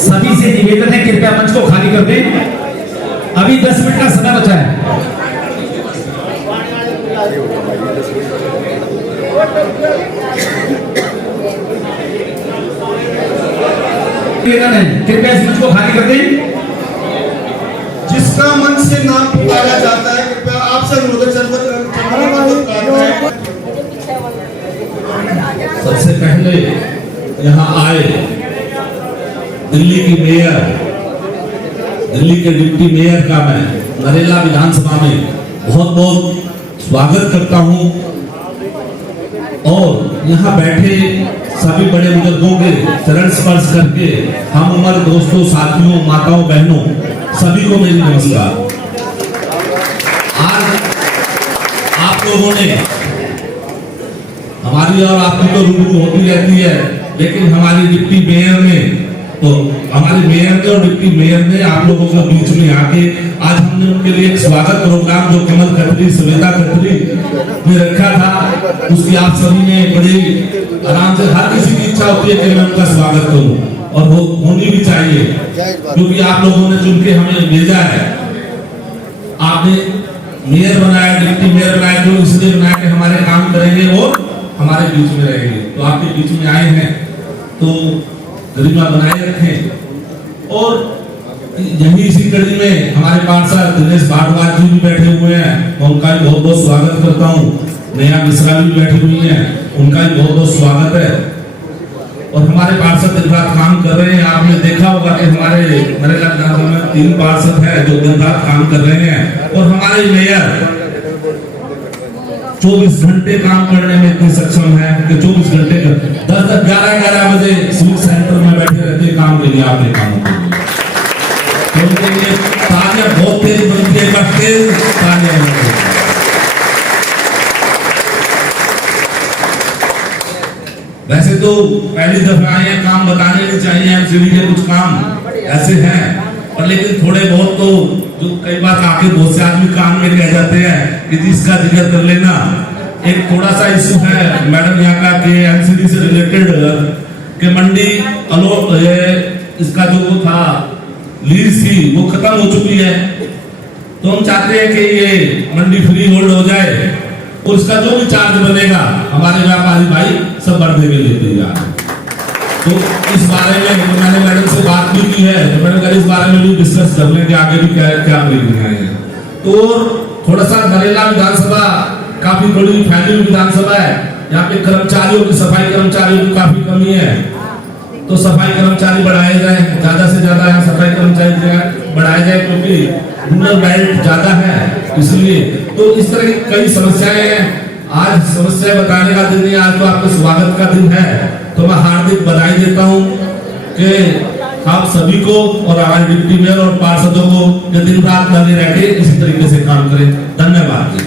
सभी से निवेदन है कृपया मंच को खाली कर दें। अभी 10 मिनट का समय बचा है। निवेदन है कृपया इस मंच को खाली कर दें। जिसका मंच से नाम पुकारा जाता है कृपया आपसे अनुरोध है। सबसे पहले यहाँ आए दिल्ली की मेयर, दिल्ली के डिप्टी मेयर का मैं नरेला विधानसभा में बहुत बहुत स्वागत करता हूँ। और यहाँ बैठे सभी बड़े बुजुर्गों के चरण स्पर्श करके हम उम्र दोस्तों, साथियों, माताओं, बहनों सभी को मेरी नमस्कार। आज आप लोगों ने हमारी और आपकी तो रूबरू होती रहती है, लेकिन हमारी डिप्टी मेयर ने हमारे मेयर ने और डिप्टी मेयर ने आप लोगों के बीच में आके आज हमने उनके लिए एक स्वागत प्रोग्राम जो कमल खत्री, सवेता खत्री ने रखा था, उसकी आप सभी ने बड़ी आराम से, हर किसी की इच्छा होती है कि मैं उनका स्वागत करूं और वो होनी भी चाहिए, क्योंकि आप लोगों ने चुन के हमें भेजा है। आपने मेयर बनाया, डिप्टी मेयर बनाया, जो इसलिए बनाया कि हमारे काम करेंगे और हमारे बीच में रहेंगे। तो आपके बीच में आए हैं तो गरिमा बनाए रखें। और यही इसी कड़ी में हमारे पार्षद दिनेश भारद्वाज जी भी बैठे हुए हैं, मैं उनका भी बहुत बहुत स्वागत करता हूँ। नेहा मिश्रा भी बैठी हुई हैं, उनका भी बहुत बहुत स्वागत है। और हमारे पार्षद दिन रात काम कर रहे हैं। आपने देखा होगा कि हमारे नरेला विधानसभा में 3 पार्षद हैं जो दिन रात काम कर रहे हैं। और हमारे मेयर 24 घंटे काम करने में इतने सक्षम है कि 24 घंटे 10-11 बजे सिविल सेंटर में बैठे रहते काम के लिए, आपके कामों के लिए। तो उनके लिए तालियां बहुत तेज बनती है, तेज तालियां बनती है। वैसे तो पहली दफा आए हैं, काम बताने नहीं चाहिए, एमसीडी के कुछ काम ऐसे हैं, और लेकिन थोड़े बहुत तो जो कई बार आके बहुत से आदमी काम में कह जाते हैं कि इसका जिक्र कर लेना। एक थोड़ा सा इशू है मैडम यहाँ का कि एमसीडी से रिलेटेड कि मंडी इसका जो वो था लीज थी वो खत्म हो चुकी है। तो हम चाहते हैं कि ये मंडी फ्री होल्ड हो जाए और इसका जो भी चार्ज बनेगा हमारे व्यापारी भाई सब बढ़ने के लेते हैं। तो इस बारे में तो मैंने मैडम से बात भी की है, तो मैंने कहा इस बारे में भी डिस्कस कर लें कि आगे भी क्या लेके आए हैं। तो थोड़ा सा नरेला विधानसभा काफी बड़ी फैली विधानसभा है, यहाँ पे कर्मचारियों की, सफाई कर्मचारियों की काफी कमी है। तो सफाई कर्मचारी बढ़ाए जाए, ज्यादा से ज्यादा यहाँ सफाई कर्मचारी बढ़ाए जाए, क्योंकि रूरल बेल्ट ज्यादा है इसलिए। तो इस तरह की कई समस्याएं हैं। आज समस्या बताने का दिन नहीं, आज तो आपके स्वागत का दिन है। तो मैं हार्दिक बधाई देता हूँ कि आप सभी को और हमारे डिप्टी मेयर और पार्षदों को दिन रात लगे रह के इसी तरीके से काम करें। धन्यवाद जी।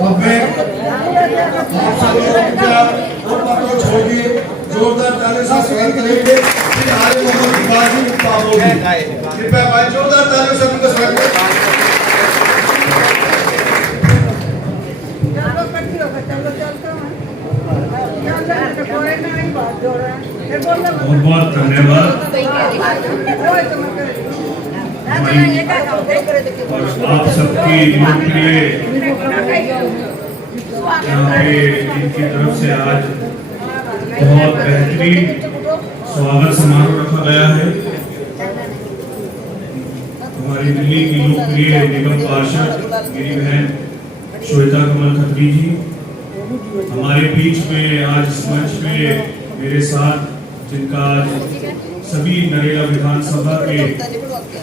अब मैं आप सभी को छोड़िए, जोरदार ताली से स्वागत करेंगे। फिर आगे मोहम्मद इकबाल जी होगी, कृपया भाई जोरदार ताली से उनका स्वागत करें। बहुत धन्यवाद। आप सबकी लोकप्रिय यहाँ पे इनकी तरफ से आज बहुत बेहतरीन स्वागत समारोह रखा गया है। हमारी दिल्ली की लोकप्रिय निगम पार्षद मेरी बहन श्वेता कमल खत्री जी हमारे बीच में आज इस मंच में मेरे साथ, जिनका आज सभी नरेला विधानसभा के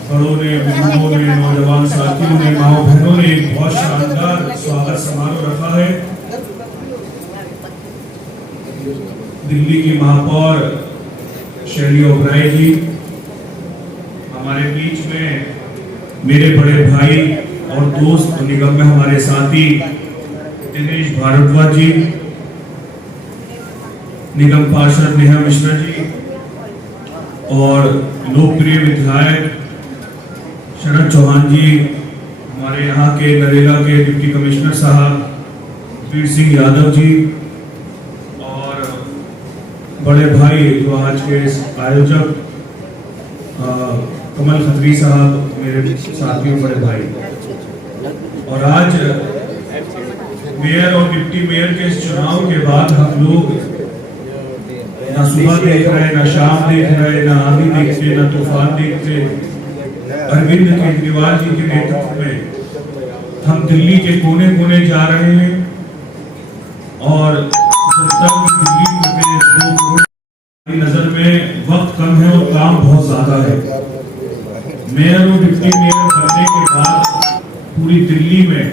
बड़ों ने, बुजुर्गों ने, नौजवान साथियों ने, माओ बहनों ने एक बहुत शानदार स्वागत समारोह रखा है। दिल्ली की महापौर शैली ओबराय जी हमारे बीच में, मेरे बड़े भाई और दोस्त निगम में हमारे साथी दिनेश भारद्वाज जी, निगम पार्षद नेहा मिश्रा जी और लोकप्रिय विधायक शरद चौहान जी, हमारे यहाँ के नरेला के डिप्टी कमिश्नर साहब वीर सिंह यादव जी, और बड़े भाई जो आज के आयोजक कमल खत्री साहब, मेरे साथियों बड़े भाई। और आज मेयर और डिप्टी मेयर के इस चुनाव के बाद हम लोग ना सुबह देख रहे, ना शाम देख रहे, ना आंधी देखते, ना तूफान देखते, अरविंद केजरीवाल जी के नेतृत्व में हम दिल्ली के कोने कोने जा रहे हैं। और जब तक दिल्ली में नजर में वक्त कम है और काम बहुत ज्यादा है। मेयर और डिप्टी मेयर बनने के बाद पूरी दिल्ली में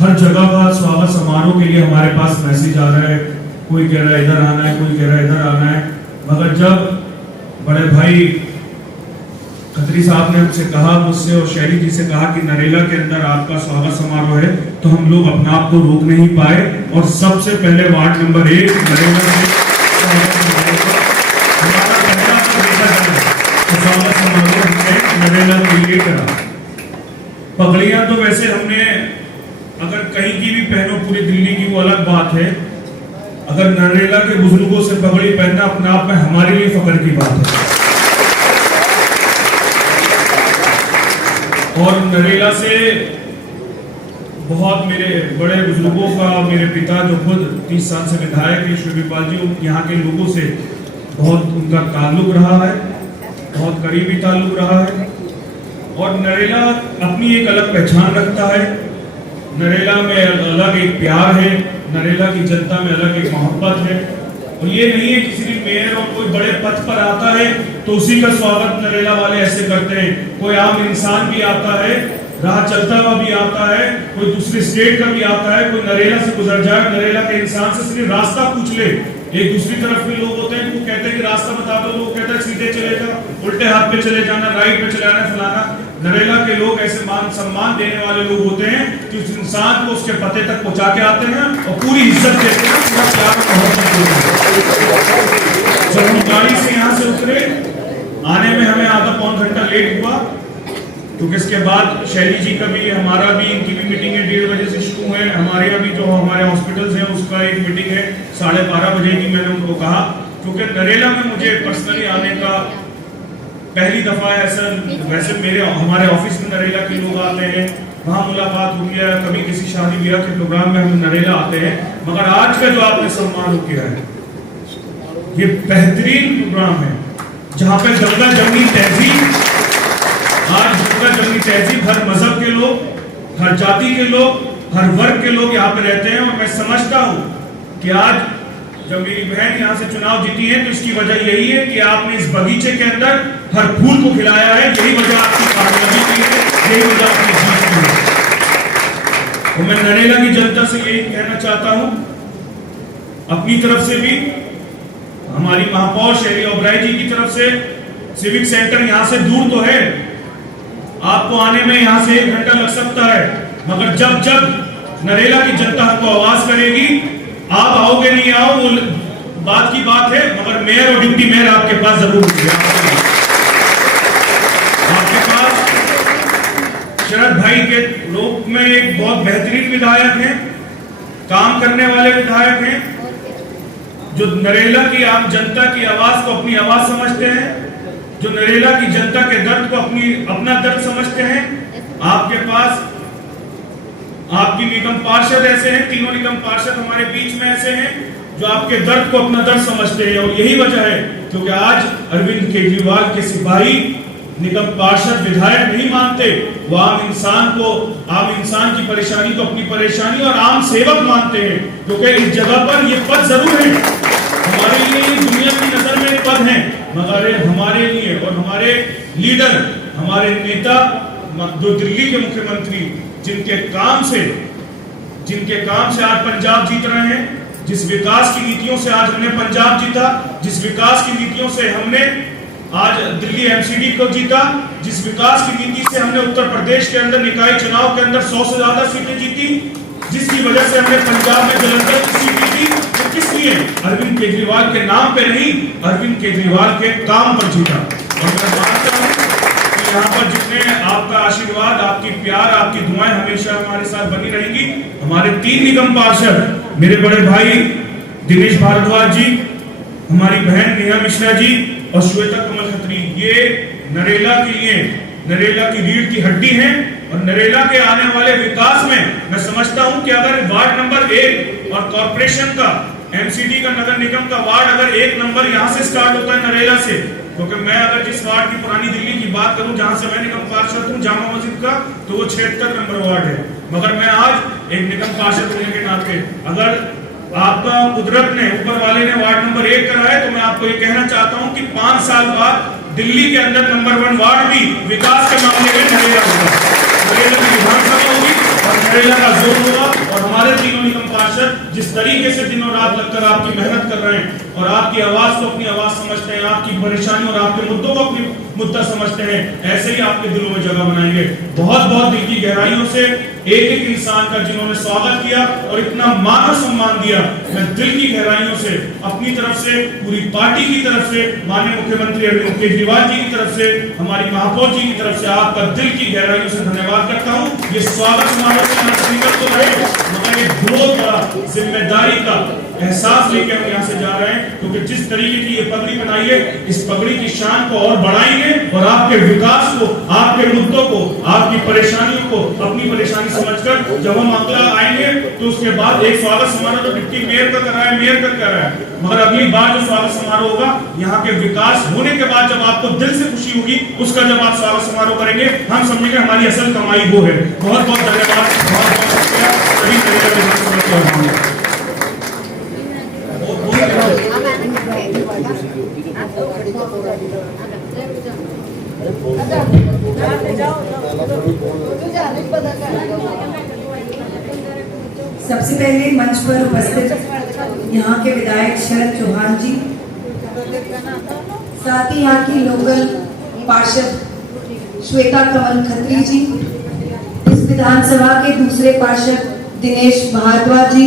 हर जगह का स्वागत समारोह के लिए हमारे पास मैसेज आ रहा है। कोई कह रहा है इधर आना है, कोई कह रहा है इधर आना है। मगर जब बड़े भाई खत्री साहब ने हमसे कहा, मुझसे और शैली जी से कहा कि नरेला के अंदर आपका स्वागत समारोह है, तो हम लोग अपने आप को रोक नहीं पाए और सबसे पहले वार्ड नंबर 1 नरेला में हमारा पहला स्वागत समारोह हमने नरेला के लिए करा। पगड़ियां तो वैसे हमने अगर कहीं की भी पहनो पूरी दिल्ली की, वो अलग बात है। अगर नरेला के बुजुर्गों से पगड़ी पहनना अपने आप में हमारे लिए फख्र की बात है। और नरेला से बहुत मेरे बड़े बुजुर्गों का, मेरे पिता जो खुद 30 साल से विधायक है शिवपाल जी, यहाँ के लोगों से बहुत उनका ताल्लुक रहा है, बहुत करीबी ताल्लुक रहा है। और नरेला अपनी एक अलग पहचान रखता है। नरेला में अलग एक प्यार है, नरेला की जनता में अलग एक मोहब्बत है। और ये नहीं है किसी भी मेयर और कोई बड़े पद पर आता है तो उसी का स्वागत नरेला वाले ऐसे करते हैं। कोई आम इंसान भी आता है, राह चलता हुआ भी आता है, कोई दूसरे स्टेट का भी आता है, कोई नरेला से गुजर जाए, नरेला के इंसान से सिर्फ रास्ता पूछ ले। एक दूसरी तरफ के लोग होते हैं, वो कहते हैं कि रास्ता बता दो, लोग कहते हैं सीधे चले जाओ, उल्टे हाथ पे चले जाना, राइट पे चले जाना, फलाना। नरेला के लोग ऐसे मान सम्मान देने वाले लोग होते हैं कि उस इंसान को उसके पते तक पहुंचा के आते हैं और पूरी इज्जत देते हैं, पूरा प्यार और मोहब्बत देते हैं। जब हम गाड़ी से यहाँ से उतरे, आने में हमें आधा पौन घंटा लेट हुआ, क्योंकि इसके बाद शैली जी का भी, हमारा भी, इनकी भी मीटिंग है 1:30 बजे से शुरू है। हमारे यहाँ भी जो हमारे हॉस्पिटल्स हैं उसका एक मीटिंग है 12:30 बजे की। मैंने उनको कहा, क्योंकि नरेला में मुझे पर्सनली आने का पहली दफा है। ऐसा वैसे हमारे ऑफिस में नरेला के लोग आते हैं, वहाँ मुलाकात हुई है, कभी किसी शादी ब्याह के प्रोग्राम में हम नरेला आते हैं। मगर आज का जो आपने सम्मान किया है, ये बेहतरीन प्रोग्राम है, जहाँ पे गंगा जमनी तहजीब, आज गंगा जमनी तहजीब, हर मजहब के लोग, हर जाति के लोग, हर वर्ग के लोग यहाँ पे रहते हैं। और मैं समझता हूँ कि आज जब मेरी बहन यहाँ से चुनाव जीती है तो इसकी वजह यही है कि आपने इस बगीचे के अंदर हर फूल को खिलाया है। यही वजह आपकी कामयाबी की है, यही वजह आपकी जीत की है। तो मैं नरेला की जनता से यही कहना चाहता हूँ, अपनी तरफ से भी, हमारी महापौर शैली ओबराय जी की तरफ से, सिविक सेंटर यहाँ से दूर तो है, आपको आने में यहाँ से 1 घंटा लग सकता है, मगर जब जब नरेला की जनता आपको आवाज करेगी, आप आओगे नहीं आओ वो बात की बात है, मगर मेयर और डिप्टी मेयर आपके पास जरूर होंगे। आपके पास शरद भाई के रूप में एक बहुत बेहतरीन विधायक हैं, काम करने वाले विधायक हैं, जो नरेला की आम जनता की आवाज को अपनी आवाज समझते हैं, जो नरेला की जनता के दर्द को अपना दर्द समझते हैं। आपके पास आपकी निगम पार्षद ऐसे हैं, तीनों निगम पार्षद हमारे बीच में ऐसे हैं जो आपके दर्द को अपना दर्द समझते हैं। और यही वजह है क्योंकि आज अरविंद केजरीवाल के सिपाही निगम पार्षद विधायक नहीं मानते, वो आम इंसान को, आम इंसान की परेशानी को अपनी परेशानी और आम सेवक मानते हैं। क्योंकि इस जगह पर ये पद जरूर है, हमारे लिए दुनिया की नजर में पद है, मगर हमारे लिए और हमारे लीडर, हमारे नेता, जो दिल्ली के मुख्यमंत्री, जिनके काम से आज पंजाब जीत रहे हैं, जिस विकास की नीतियों से आज हमने पंजाब जीता, जिस विकास की नीतियों से हमने आज दिल्ली एमसीडी को जीता, जिस विकास की नीति से हमने उत्तर प्रदेश के अंदर निकाय चुनाव के अंदर 100 से ज्यादा सीटें जीती, जिसकी वजह से हमने पंजाब में जलंधर की सीट जीती, तो किस लिए? अरविंद केजरीवाल के नाम पे नहीं, अरविंद केजरीवाल के काम पर जीता। और मैं मानता हूं कि यहाँ पर जितने आपका आशीर्वाद, आपकी प्यार, आपकी दुआएं हमेशा हमारे साथ बनी रहेंगी। हमारे 3 निगम पार्षद, मेरे बड़े भाई दिनेश भारद्वाज जी, हमारी बहन नेहा मिश्रा जी और श्वेता कमल खत्री, ये नरेला के लिए, नरेला की रीढ़ की हड्डी हैं। और नरेला के आने वाले विकास में मैं समझता हूं कि अगर वार्ड नंबर 1 और कॉर्पोरेशन का, एमसीडी का, नगर निगम का वार्ड अगर 1 नंबर यहां से स्टार्ट होता है नरेला से, क्योंकि मैं अगर जिस वार्ड की पुरानी दिल्ली की बात करूं जहां से मैं निगम पार्षद हूं, जामा मस्जिद का, तो वो 76 नंबर वार्ड है। मगर मैं आज एक निगम पार्षद होने के नाते, अगर आपका कुदरत ने, ऊपर वाले ने वार्ड नंबर 1 कराया, तो मैं आपको ये कहना चाहता हूं कि 5 साल बाद दिल्ली के अंदर नंबर 1 वार्ड भी विकास के मामले में नरेला होगा, नरेला की विधानसभा होगी और नरेला का जोर होगा। और हमारे तीनों निगम पार्षद जिस तरीके से दिनों रात लगकर आपकी मेहनत कर रहे हैं और आपकी आवाज को अपनी आवाज समझते हैं, आपकी परेशानी और आपके मुद्दों को अपनी मुद्दा समझते हैं, ऐसे ही आपके दिलों में जगह बनाएंगे। बहुत बहुत दिल की गहराइयों से एक एक इंसान का जिन्होंने स्वागत किया और इतना मान सम्मान दिया, मैं दिल की गहराइयों से अपनी तरफ से, पूरी पार्टी की तरफ से, माननीय मुख्यमंत्री अरविंद केजरीवाल जी की तरफ से, हमारी महापौर जी की तरफ से आपका दिल की गहराइयों से धन्यवाद करता हूं। ये स्वागत समारोह से निकल तो रहे, मगर एक बहुत बड़ा जिम्मेदारी का एहसास लेके हम यहाँ से जा रहे हैं, क्योंकि जिस तरीके की ये पगड़ी बनाई है, इस पगड़ी की शान को और बढ़ाएंगे और आपके विकास को, आपके मुद्दों को, आपकी परेशानियों को अपनी परेशानी समझकर जब हम अगला आएंगे, तो उसके बाद एक स्वागत समारोह तो डिप्टी मेयर का कर रहा है, मेयर का कर रहा है, मगर अगली बार जो स्वागत समारोह होगा, यहाँ के विकास होने के बाद जब आपको दिल से खुशी होगी, उसका जब आप स्वागत समारोह करेंगे, हम समझेंगे हमारी असल कमाई वो है। बहुत बहुत धन्यवाद, बहुत बहुत शुक्रिया। सभी तरीके से सबसे पहले मंच पर उपस्थित यहाँ के विधायक शरद चौहान जी, साथ ही यहाँ की लोकल पार्षद श्वेता कमल खत्री जी, इस विधानसभा के दूसरे पार्षद दिनेश भारद्वाज जी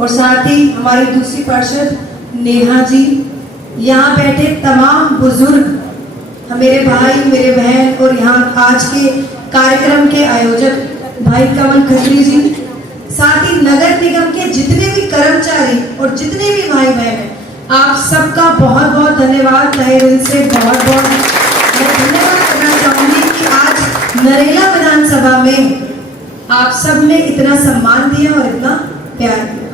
और साथ ही हमारी दूसरी पार्षद नेहा जी, यहाँ बैठे तमाम बुजुर्ग, मेरे भाई, मेरे बहन और यहाँ आज के कार्यक्रम के आयोजक भाई कमल खत्री जी, साथ ही नगर निगम के जितने भी कर्मचारी और जितने भी भाई बहन हैं, आप सबका बहुत बहुत धन्यवाद। तहे दिल से बहुत बहुत मैं धन्यवाद करना चाहूंगी कि आज नरेला विधानसभा में आप सब ने इतना सम्मान दिया और इतना प्यार दिया।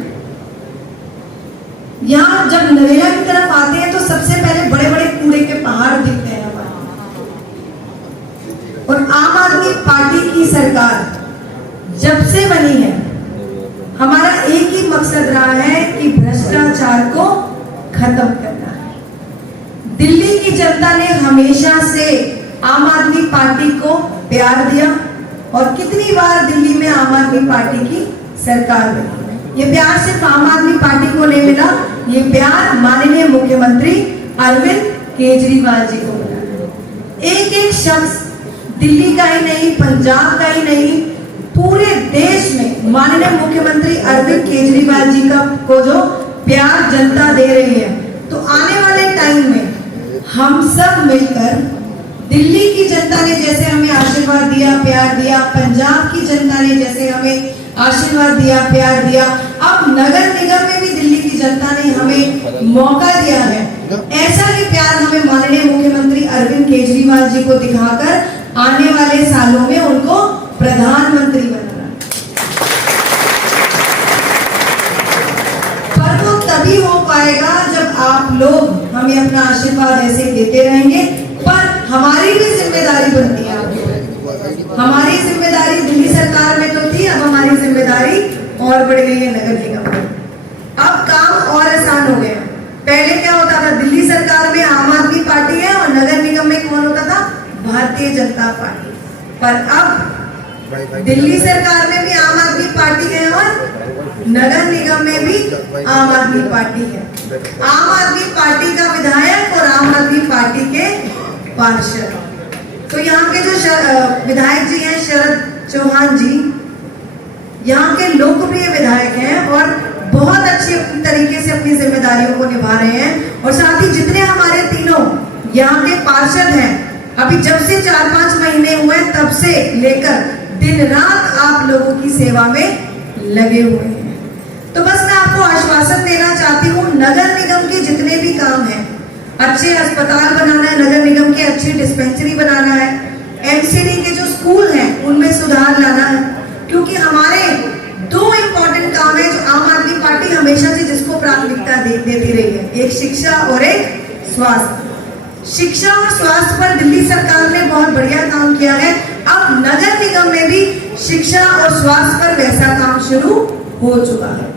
यहाँ जब नरेला की तरफ आते हैं तो सबसे पहले बड़े बड़े कूड़े के पहाड़ दिखते हैं हमारे, और आम आदमी पार्टी की सरकार जब से बनी है, हमारा एक ही मकसद रहा है कि भ्रष्टाचार को खत्म करना है। दिल्ली की जनता ने हमेशा से आम आदमी पार्टी को प्यार दिया और कितनी बार दिल्ली में आम आदमी पार्टी की सरकार बनी। ये प्यार सिर्फ आम आदमी पार्टी को नहीं मिला, ये प्यार माननीय मुख्यमंत्री अरविंद केजरीवाल जी को मिला। एक एक शख्स दिल्ली का ही नहीं, पंजाब का ही नहीं, पूरे देश में माननीय मुख्यमंत्री अरविंद केजरीवाल जी को जो प्यार जनता दे रही है, तो आने वाले टाइम में हम सब मिलकर, दिल्ली की जनता ने जैसे हमें आशीर्वाद दिया, प्यार दिया, पंजाब की जनता ने जैसे हमें आशीर्वाद दिया, प्यार दिया, अब नगर निगम में भी दिल्ली की जनता ने हमें मौका दिया है, ऐसा ही प्यार हमें माननीय मुख्यमंत्री अरविंद केजरीवाल जी को दिखाकर आने वाले सालों में उनको प्रधानमंत्री बनाना। पर वो तभी हो पाएगा जब आप लोग हमें अपना आशीर्वाद ऐसे देते रहेंगे। पर हमारी भी जिम्मेदारी बनती है, हमारी जिम्मेदारी दिल्ली सरकार में तो थी, अब हमारी जिम्मेदारी और बढ़ गई है नगर निगम में। अब काम और आसान हो गया। पहले क्या होता था, दिल्ली सरकार में आम आदमी पार्टी है और नगर निगम में कौन होता था, भारतीय जनता पार्टी। पर अब दिल्ली सरकार में भी आम आदमी पार्टी है और नगर निगम में भी आम आदमी पार्टी है। आम आदमी पार्टी का विधायक और आम आदमी पार्टी के पार्षद। तो यहाँ के जो विधायक जी हैं शरद चौहान जी, यहाँ के लोकप्रिय विधायक हैं और बहुत अच्छे तरीके से अपनी जिम्मेदारियों को निभा रहे हैं। और साथ ही जितने हमारे तीनों यहाँ के पार्षद हैं, अभी जब से 4-5 महीने हुए तब से लेकर दिन रात आप लोगों की सेवा में लगे हुए हैं। तो बस मैं आपको आश्वासन देना चाहती हूँ, नगर निगम के जितने भी काम हैं, अच्छे अस्पताल बनाना है, नगर निगम के अच्छी डिस्पेंसरी बनाना है, एमसीडी के जो स्कूल हैं उनमें सुधार लाना है, क्योंकि हमारे 2 इंपॉर्टेंट काम है जो आम आदमी पार्टी हमेशा से जिसको प्राथमिकता देती रही है, एक शिक्षा और एक स्वास्थ्य। शिक्षा और स्वास्थ्य पर दिल्ली सरकार ने बहुत बढ़िया काम किया है। अब नगर निगम में भी शिक्षा और स्वास्थ्य पर वैसा काम शुरू हो चुका है।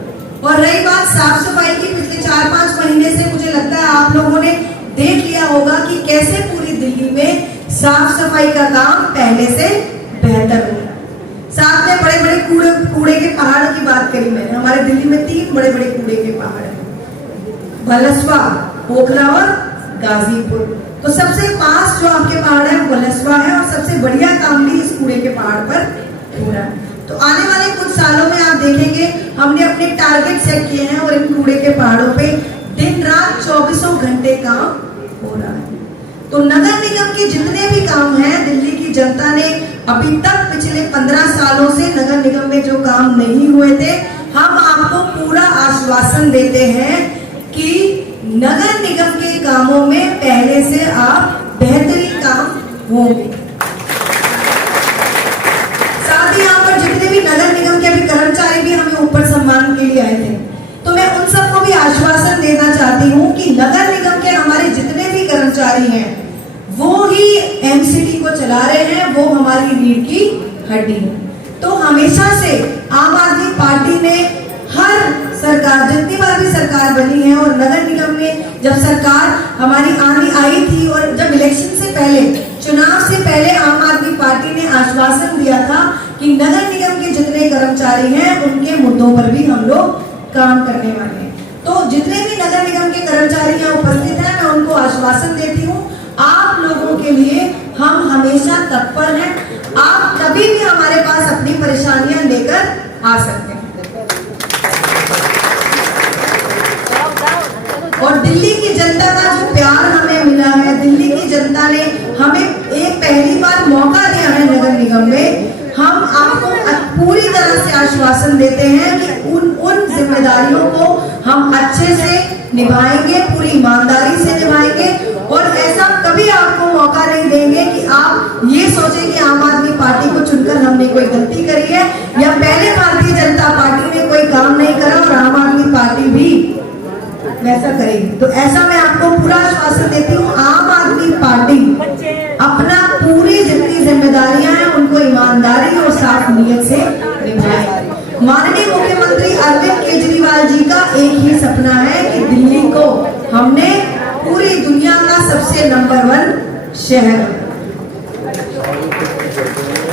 और रही बात साफ सफाई की, पिछले 4-5 महीने से मुझे लगता है आप लोगों ने देख लिया होगा कि कैसे पूरी दिल्ली में साफ सफाई का काम पहले से बेहतर हो रहा है। साथ में बड़े बड़े कूड़े के पहाड़ की बात करी मैंने। हमारे दिल्ली में 3 बड़े बड़े कूड़े के पहाड़ हैं, बलसवा, ओखला और गाजीपुर। तो सबसे पास जो आपके पहाड़ है बलसवा है, और सबसे बढ़िया काम भी इस कूड़े के पहाड़ पर हो रहा है। तो आने वाले कुछ सालों में आप देखेंगे हमने अपने टारगेट सेट किए हैं और इन कूड़े के पहाड़ों पे दिन रात 24 घंटे काम हो रहा है। तो नगर निगम के जितने भी काम हैं, दिल्ली की जनता ने अभी तक पिछले 15 सालों से नगर निगम में जो काम नहीं हुए थे, हम आपको पूरा आश्वासन देते हैं कि नगर निगम के कामों में पहले से आप बेहतरीन काम होंगे। साथ ही यहाँ पर जितने भी नगर निगम के अभी कर्मचारी भी हमें ऊपर सम्मान के लिए आए थे, तो मैं उन सबको भी आश्वासन देना चाहती हूँ कि नगर निगम के हमारे जितने भी कर्मचारी हैं वो ही एमसीडी को चला रहे हैं, वो हमारी रीढ़ की हड्डी है। तो हमेशा से आम आदमी पार्टी ने हर सरकार, जितनी बार भी सरकार बनी है, और नगर निगम में जब सरकार हमारी आई थी, और जब इलेक्शन से पहले, चुनाव से पहले आम आदमी पार्टी ने आश्वासन दिया था कि नगर निगम के जितने कर्मचारी हैं उनके मुद्दों पर भी हम लोग काम करने वाले हैं। तो जितने भी नगर निगम के कर्मचारी यहाँ उपस्थित हैं, मैं उनको आश्वासन देती हूँ, आप लोगों के लिए हम हमेशा तत्पर हैं। आप कभी भी हमारे पास अपनी परेशानियां लेकर आ सकते हैं। और दिल्ली की जनता का जो प्यार हमें मिला है, दिल्ली की जनता ने हमें एक पहली बार मौका दिया है नगर निगम में, हम आपको पूरी तरह से आश्वासन देते हैं कि उन जिम्मेदारियों को हम अच्छे से निभाएंगे, पूरी ईमानदारी से निभाएंगे, और ऐसा कभी आपको मौका नहीं देंगे कि आप ये सोचें कि आम आदमी पार्टी को चुनकर हमने कोई गलती करी है, या पहले भारतीय जनता पार्टी ने कोई काम नहीं करा और आम आदमी पार्टी भी वैसा करेगी। तो ऐसा मैं आपको पूरा आश्वासन देती हूँ, आम आदमी पार्टी अपना पूरी जितनी जिम्मेदारियां हैं उनको ईमानदारी और साफ नीयत से निभाएगी। माननीय मुख्यमंत्री अरविंद केजरीवाल जी का एक ही सपना है कि दिल्ली को हमने पूरी दुनिया का सबसे नंबर 1 शहर।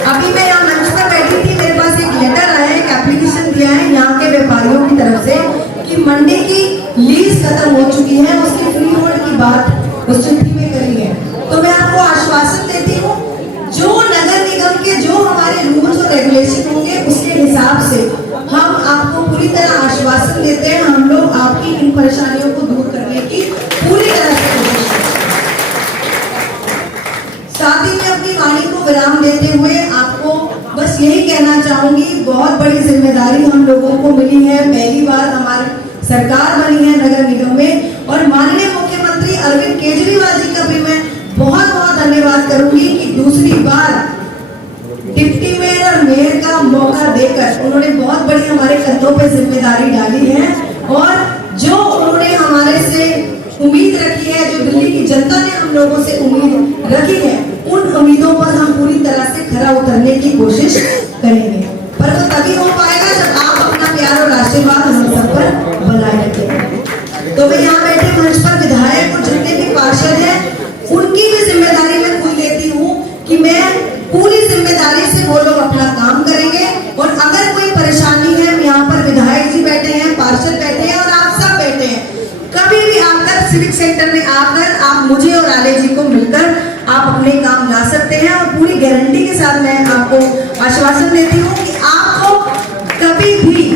अभी मैं यहाँ मंच पर बैठी थी, मेरे पास एक लेटर आया है, एक एप्लीकेशन दिया है यहाँ के व्यापारियों की तरफ से कि मंडी की लीज खत्म हो चुकी है, उसकी फ्री होल्ड की बात उस चिट्ठी में करी है। तो मैं आपको आश्वासन देती हूँ, जो नगर निगम के जो हमारे रूल्स और रेगुलेशन होंगे उसके हिसाब से हम आपको पूरी तरह आश्वासन देते हैं, हम लोग आपकी इन परेशानियों को दूर करने की पूरी तरह से कोशिश करेंगे। साथ ही में अपनी वाणी को विराम देते हुए आपको बस यही कहना चाहूंगी, बहुत बड़ी जिम्मेदारी हम लोगों को मिली है, पहली बार हमारी सरकार बनी है नगर निगम में, और माननीय मुख्यमंत्री अरविंद केजरीवाल जी का भी मैं बहुत बहुत धन्यवाद करूंगी कि दूसरी बार डिप्टी मेयर और मेयर का मौका देकर उन्होंने बहुत बड़ी हमारे कंधों पे जिम्मेदारी डाली है, और जो उन्होंने हमारे से उम्मीद रखी है, जो दिल्ली की जनता ने हम लोगों से उम्मीद रखी है, उन उम्मीदों पर हम पूरी तरह से खरा उतरने की कोशिश करेंगे। पर वो तभी हो पाएगा जब आप अपना प्यार और आशीर्वाद हम सब पर बनाए रखेंगे। तो मैं यहाँ बैठे मंच पर विधायक और जितने भी पार्षद हैं उनकी भी जिम्मेदारी मैं खुद लेती हूँ कि मैं पूरी जिम्मेदारी से वो लोग अपना काम करेंगे, और अगर कोई परेशानी है, यहाँ पर विधायक जी बैठे हैं, पार्षद बैठे हैं और आप सब बैठे हैं, कभी भी आकर सिविक सेंटर में आकर आप मुझे और आले जी को मिलकर आप अपने काम ला सकते हैं, और पूरी गारंटी के साथ मैं आपको आश्वासन देती हूँ कि आपको कभी भी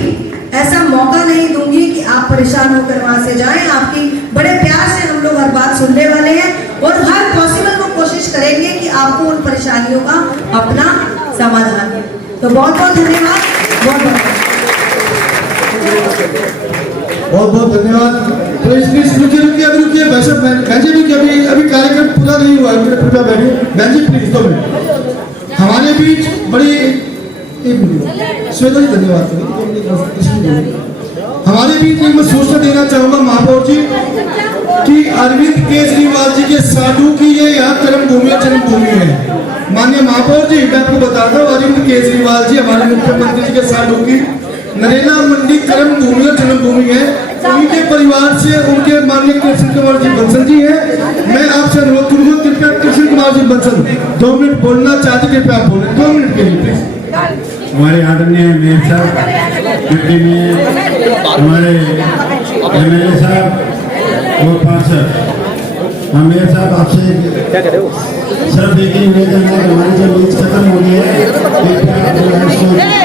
ऐसा मौका नहीं दूंगी कि आप परेशान होकर वहां से जाएं। आपकी बड़े प्यार से हम लोग हर बात सुनने वाले हैं और हर पॉसिबल को कोशिश करेंगे कि आपको उन परेशानियों का अपना समाधान है। तो बहुत बहुत धन्यवाद, बहुत बहुत धन्यवाद। तो प्लीज रुकिए वैसे बहन जी भी अभी कार्यक्रम पूरा नहीं हुआ है, कृपया बैठिए बहन जी प्लीज। तो हमारे बीच बड़ी एक मिनट श्वेता जी धन्यवाद। हमारे बीच एक मैं सूचना देना चाहूंगा महापौर जी कि अरविंद केजरीवाल जी के साधु की ये यहाँ कर्म भूमि जन्मभूमि है। माननीय महापौर जी मैं आपको बताता हूँ, अरविंद केजरीवाल जी हमारे मुख्यमंत्री जी के साधु की नरेला मंडी कर्म भूमि और जन्मभूमि है। उनके परिवार से उनके माननीय कृष्ण कुमार जी बंसल जी हैं। मैं आपसे अनुरोध करूंगा कृपया कृष्ण कुमार जी बंसल 2 मिनट बोलना चाहते, कृपया आप बोले 2 मिनट के लिए प्लीज। हमारे आदरणीय मेयर साहब, डिप्टी मेयर, हमारे एमएलए साहब और पार्षद, हम मेयर साहब आपसे सिर्फ एक ही निवेदन है कि हमारी जो लीज खत्म हो गई है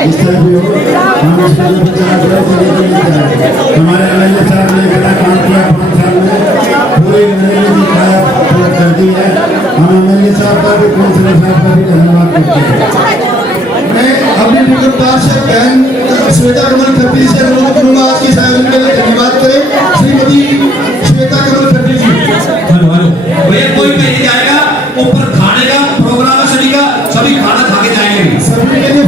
इस तरह भी हो, हम इस पर विचार करें। हमारे एमएलए साहब ने बड़ा काम किया 5 साल में, पूरे नरेंद्र जी का कर दी है। हम एमएलए साहब का भी, कौंसिलर साहब का भी धन्यवाद करते हैं। मैं अपनी निगम पार्षद बहन श्वेता कमल खत्री से अनुरोध करूंगा आज के इस आयोजन के लिए धन्यवाद करें श्रीमती श्वेता कमल खत्री जी। भैया कोई कहीं नहीं जाएगा, ऊपर खाने का प्रोग्राम है सभी का, सभी खाना खा के जाएंगे। सभी के लिए